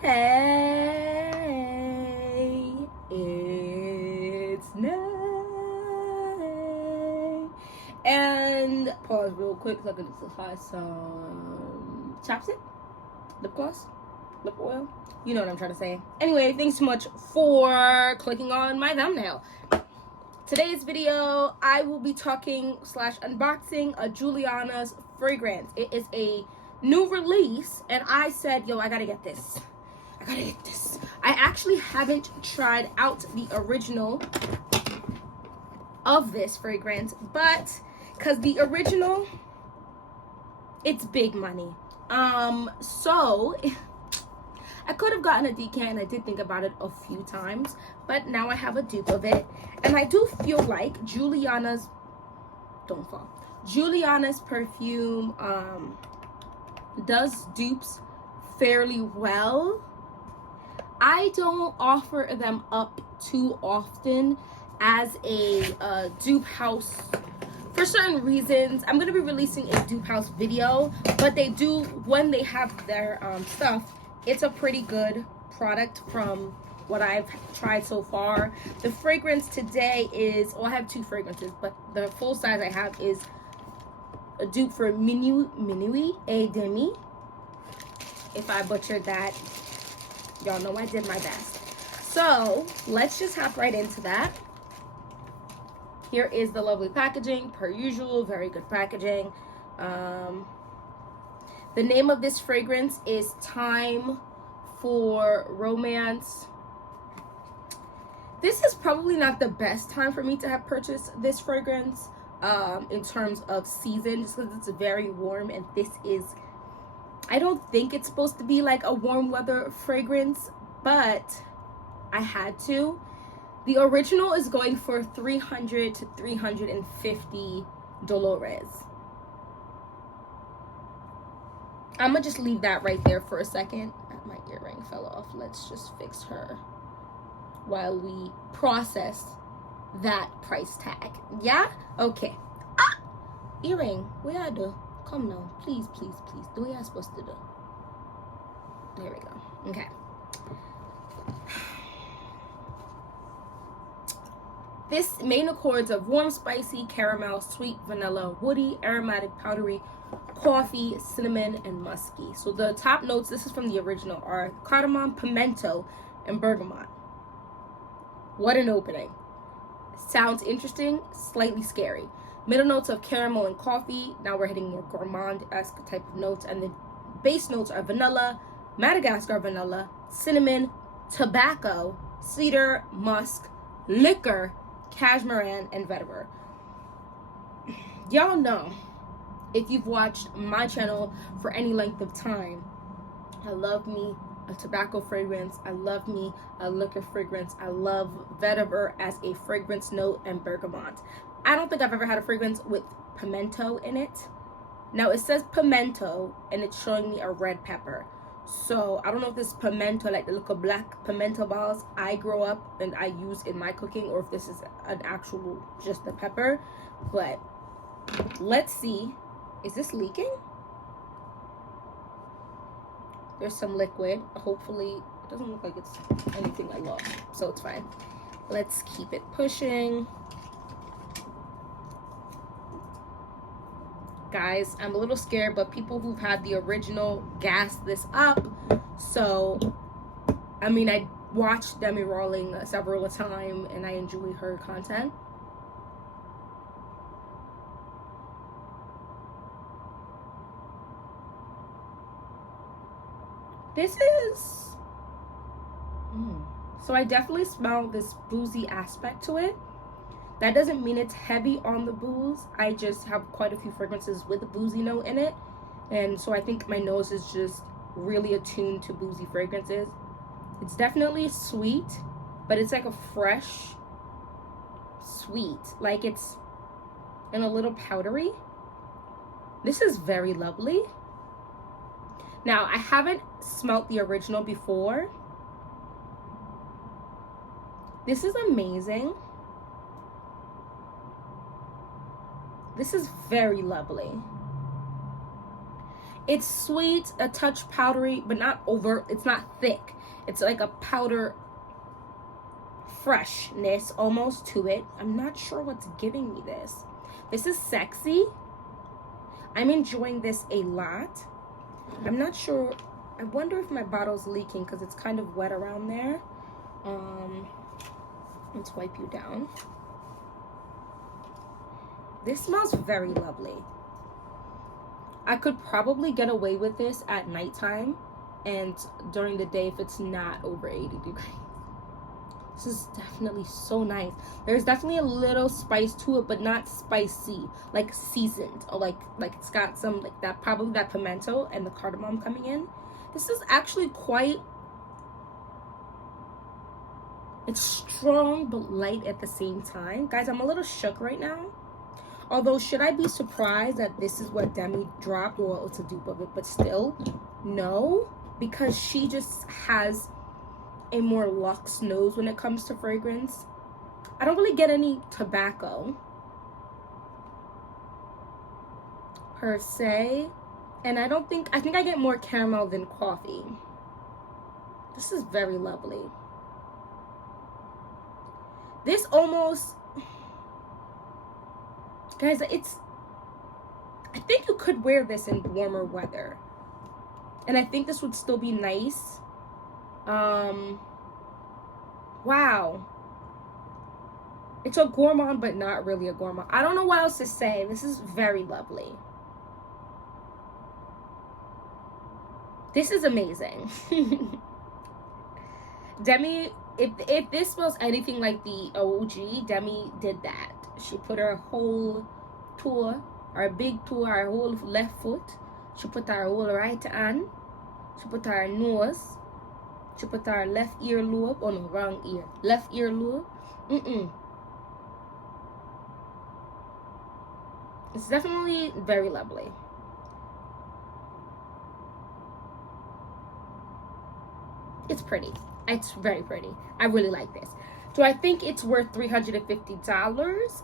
Hey, it's night. And pause real quick so I can just apply some chapstick, lip gloss, lip oil. You know what I'm trying to say. Anyway, thanks so much for clicking on my thumbnail. Today's video, I will be talking / unboxing a Julianna's fragrance. It is a new release, and I said, yo, I gotta get this. I actually haven't tried out the original of this fragrance, but because the original, it's big money. So I could have gotten a decant. I did think about it a few times, but now I have a dupe of it, and I do feel like Julianna's perfume does dupes fairly well. I don't offer them up too often as a dupe house for certain reasons. I'm gonna be releasing a dupe house video, but they do, when they have their stuff, it's a pretty good product from what I've tried so far. The fragrance today is, well, I have two fragrances, but the full size I have is a dupe for Minuit, a Demi. If I butchered that, y'all know I did my best. So let's just hop right into that. Here is the lovely packaging, per usual, very good packaging. The name of this fragrance is Time for Romance. This is probably not the best time for me to have purchased this fragrance in terms of season, just because it's very warm, and this is, I don't think it's supposed to be like a warm weather fragrance, but I had to. The original is going for $300 to $350. I'm gonna just leave that right there for a second. My earring fell off. Let's just fix her while we process that price tag. Yeah? Okay. Ah! Earring, what I do? Come now. Please, please, please. Do what you're supposed to do. There we go. Okay. This main accords of warm, spicy, caramel, sweet, vanilla, woody, aromatic, powdery, coffee, cinnamon, and musky. So the top notes, this is from the original, are cardamom, pimento, and bergamot. What an opening. Sounds interesting, slightly scary. Middle notes of caramel and coffee. Now we're hitting more gourmand-esque type of notes. And the base notes are vanilla, Madagascar vanilla, cinnamon, tobacco, cedar, musk, liquor, cashmere, and vetiver. Y'all know, if you've watched my channel for any length of time, I love me a tobacco fragrance. I love me a liquor fragrance. I love vetiver as a fragrance note, and bergamot. I don't think I've ever had a fragrance with pimento in it. Now it says pimento and it's showing me a red pepper. So I don't know if this is pimento, like the little black pimento balls I grow up and I use in my cooking, or if this is an actual, just the pepper. But let's see. Is this leaking? There's some liquid. Hopefully it doesn't look like it's anything I love, so it's fine. Let's keep it pushing. Guys, I'm a little scared, but people who've had the original gas this up. So, I mean, I watched Demi Rawling several times, and I enjoy her content. This is... So I definitely smell this boozy aspect to it. That doesn't mean it's heavy on the booze. I just have quite a few fragrances with a boozy note in it. And so I think my nose is just really attuned to boozy fragrances. It's definitely sweet, but it's like a fresh sweet. Like it's and a little powdery. This is very lovely. Now, I haven't smelt the original before. This is amazing. This is very lovely. It's sweet, a touch powdery, but not over. It's not thick. It's like a powder freshness almost to it. I'm not sure what's giving me this. This is sexy. I'm enjoying this a lot. I'm not sure. I wonder if my bottle's leaking because it's kind of wet around there. Let's wipe you down. This smells very lovely. I could probably get away with this at nighttime and during the day if it's not over 80 degrees. This is definitely so nice. There's definitely a little spice to it, but not spicy, like seasoned, or like it's got some like that, probably that pimento and the cardamom coming in. This is actually quite, it's strong but light at the same time. Guys, I'm a little shook right now. Although, should I be surprised that this is what Demi dropped? Well, it's a dupe of it, but still, no. Because she just has a more luxe nose when it comes to fragrance. I don't really get any tobacco per se. And I think I get more caramel than coffee. This is very lovely. This almost... Guys, I think you could wear this in warmer weather. And I think this would still be nice. Wow. It's a gourmand, but not really a gourmand. I don't know what else to say. This is very lovely. This is amazing. Demi, if this smells anything like the OG, Demi did that. She put her whole toe, her big toe, her whole left foot. She put her whole right hand. She put her nose. She put her left earlobe. Oh no, wrong ear. Left earlobe. It's definitely very lovely. It's pretty. It's very pretty. I really like this. Do I think it's worth $350?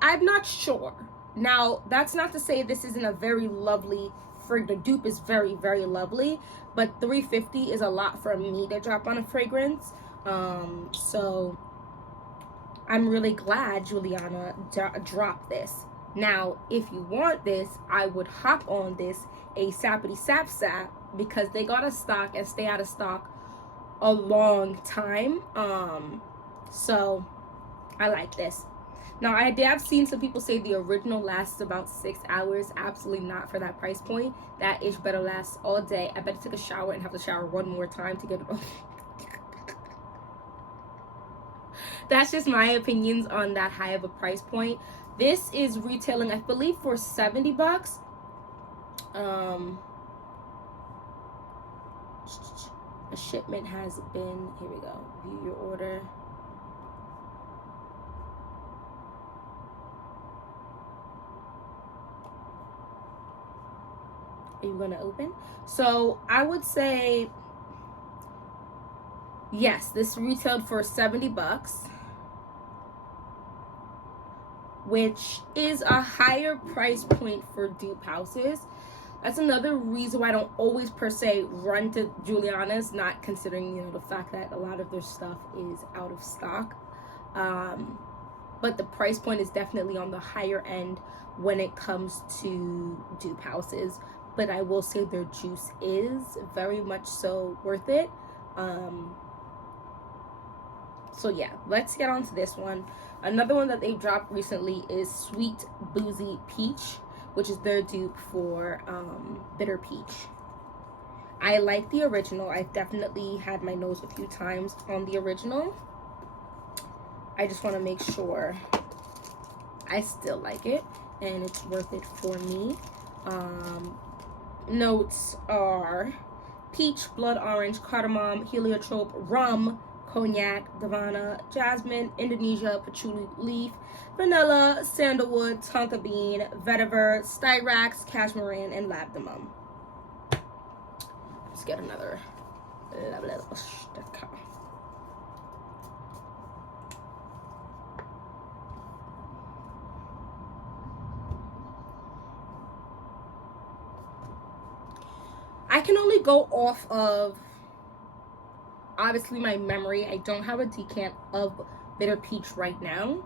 I'm not sure. Now, that's not to say this isn't a very lovely fragrance. The dupe is very, very lovely, but $350 is a lot for me to drop on a fragrance. So I'm really glad Julianna dropped this. Now, if you want this, I would hop on this ASAPity sap because they got a stock and stay out of stock a long time. So I like this. Now, I have seen some people say the original lasts about 6 hours. Absolutely not for that price point. That ish better last all day. I better take a shower and have to shower one more time to get it off. That's just my opinions on that high of a price point. This is retailing, I believe, for $70. A shipment has been, here we go, view your order. Are you gonna open? So I would say, yes, this retailed for $70, which is a higher price point for dupe houses. That's another reason why I don't always per se run to Julianna's, not considering, you know, the fact that a lot of their stuff is out of stock. But the price point is definitely on the higher end when it comes to dupe houses. But I will say their juice is very much so worth it. So yeah, let's get on to this one. Another one that they dropped recently is Sweet Boozy Peach, which is their dupe for Bitter Peach. I like the original. I've definitely had my nose a few times on the original. I just want to make sure I still like it and it's worth it for me. Notes are peach, blood orange, cardamom, heliotrope, rum, cognac, Davana, jasmine, Indonesia, patchouli leaf, vanilla, sandalwood, tonka bean, vetiver, styrax, cashmere, and labdanum. Let's get another I can only go off of, obviously, my memory. I don't have a decant of bitter peach right now,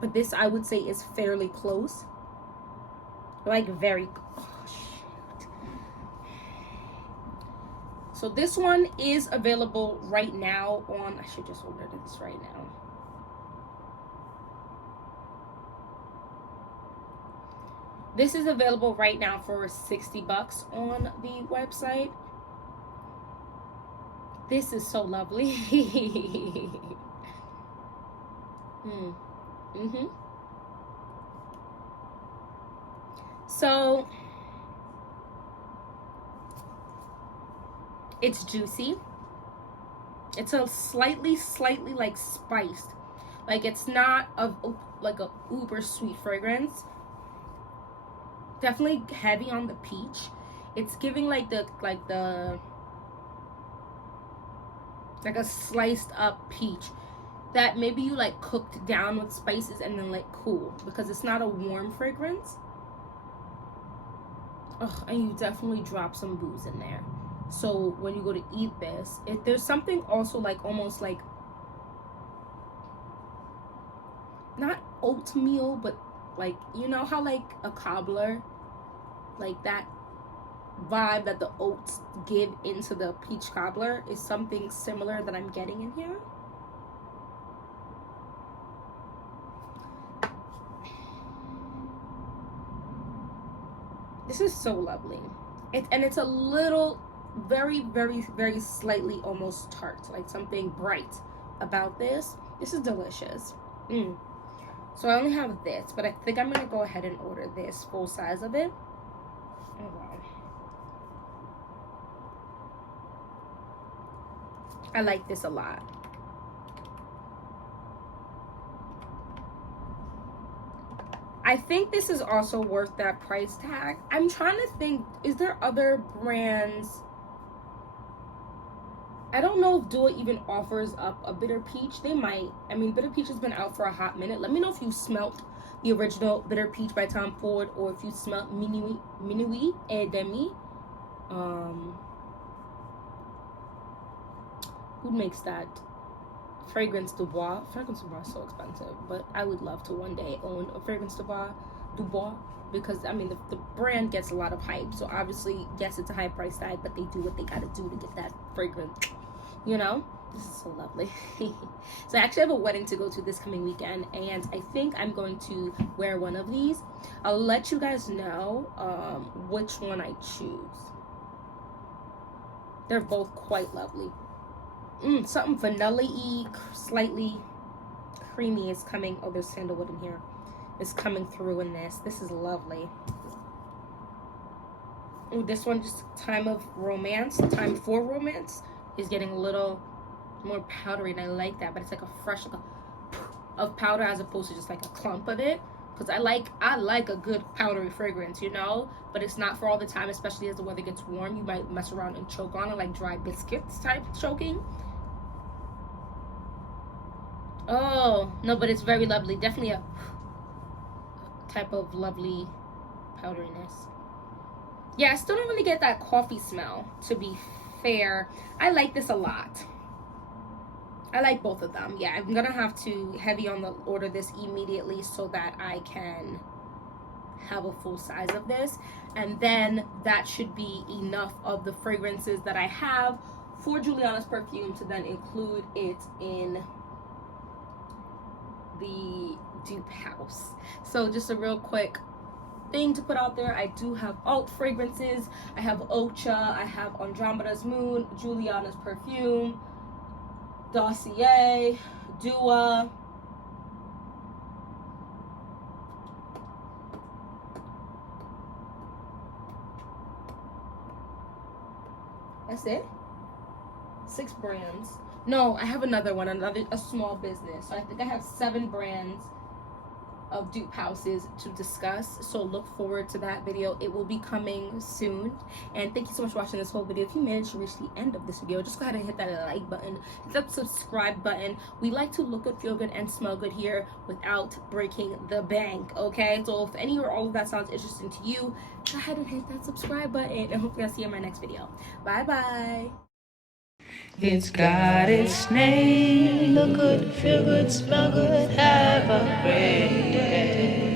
but this I would say is fairly close. Like very, oh shit. So this one is available right now on, I should just order this right now. This is available right now for $60 on the website. This is so lovely. So it's juicy. It's a slightly like spiced. Like it's not like a uber sweet fragrance. Definitely heavy on the peach. It's giving like a sliced up peach that maybe you like cooked down with spices and then like cool, because it's not a warm fragrance. Oh, and you definitely drop some booze in there. So when you go to eat this, there's something also like almost like not oatmeal, but like, you know how like a cobbler, like that vibe that the oats give into the peach cobbler is something similar that I'm getting in here. This is so lovely. And it's a little, very slightly almost tart, like something bright about this. This is delicious. So I only have this, but I think I'm gonna go ahead and order this full size of it. Oh wow. I like this a lot. I think this is also worth that price tag. I'm trying to think, is there other brands? I don't know if Dua even offers up a bitter peach. They might. I mean, bitter peach has been out for a hot minute. Let me know if you smelt the original bitter peach by Tom Ford, or if you smelt Minuit et Demi. Who makes that? Fragrance Dubois. Fragrance Dubois is so expensive, but I would love to one day own a Fragrance Dubois, because I mean the brand gets a lot of hype. So obviously, yes, it's a high price tag, but they do what they gotta do to get that fragrance. You know, this is so lovely. So I actually have a wedding to go to this coming weekend, and I think I'm going to wear one of these. I'll let you guys know which one I choose. They're both quite lovely. Something vanilla-y, slightly creamy is coming. Oh, there's sandalwood in here. It's coming through in this. This is lovely. Ooh, this one, just time for romance, is getting a little more powdery, and I like that. But it's like a fresh of powder as opposed to just like a clump of it. Because I like a good powdery fragrance, you know. But it's not for all the time, especially as the weather gets warm. You might mess around and choke on it, like dry biscuits type choking. Oh, no, but it's very lovely. Definitely a type of lovely powderiness. Yeah, I still don't really get that coffee smell, to be fair. I like this a lot. I like both of them. Yeah, I'm going to have to heavy on the order this immediately so that I can have a full size of this. And then that should be enough of the fragrances that I have for Julianna's perfume to then include it in the dupe house. So just a real quick thing to put out there. I do have alt fragrances. I have Ocha, I have Andromeda's Moon, Julianna's Perfume, Dossier, Dua, that's it. 6 brands. No, I have another one, a small business. So I think I have 7 brands of dupe houses to discuss, so look forward to that video. It will be coming soon. And thank you so much for watching this whole video. If you managed to reach the end of this video, just go ahead and hit that like button, hit that subscribe button. We like to look good, feel good, and smell good here without breaking the bank, okay? So if any or all of that sounds interesting to you, go ahead and hit that subscribe button, and hopefully I'll see you in my next video. Bye bye. It's got its name. Look good, feel good, smell good, have a great day.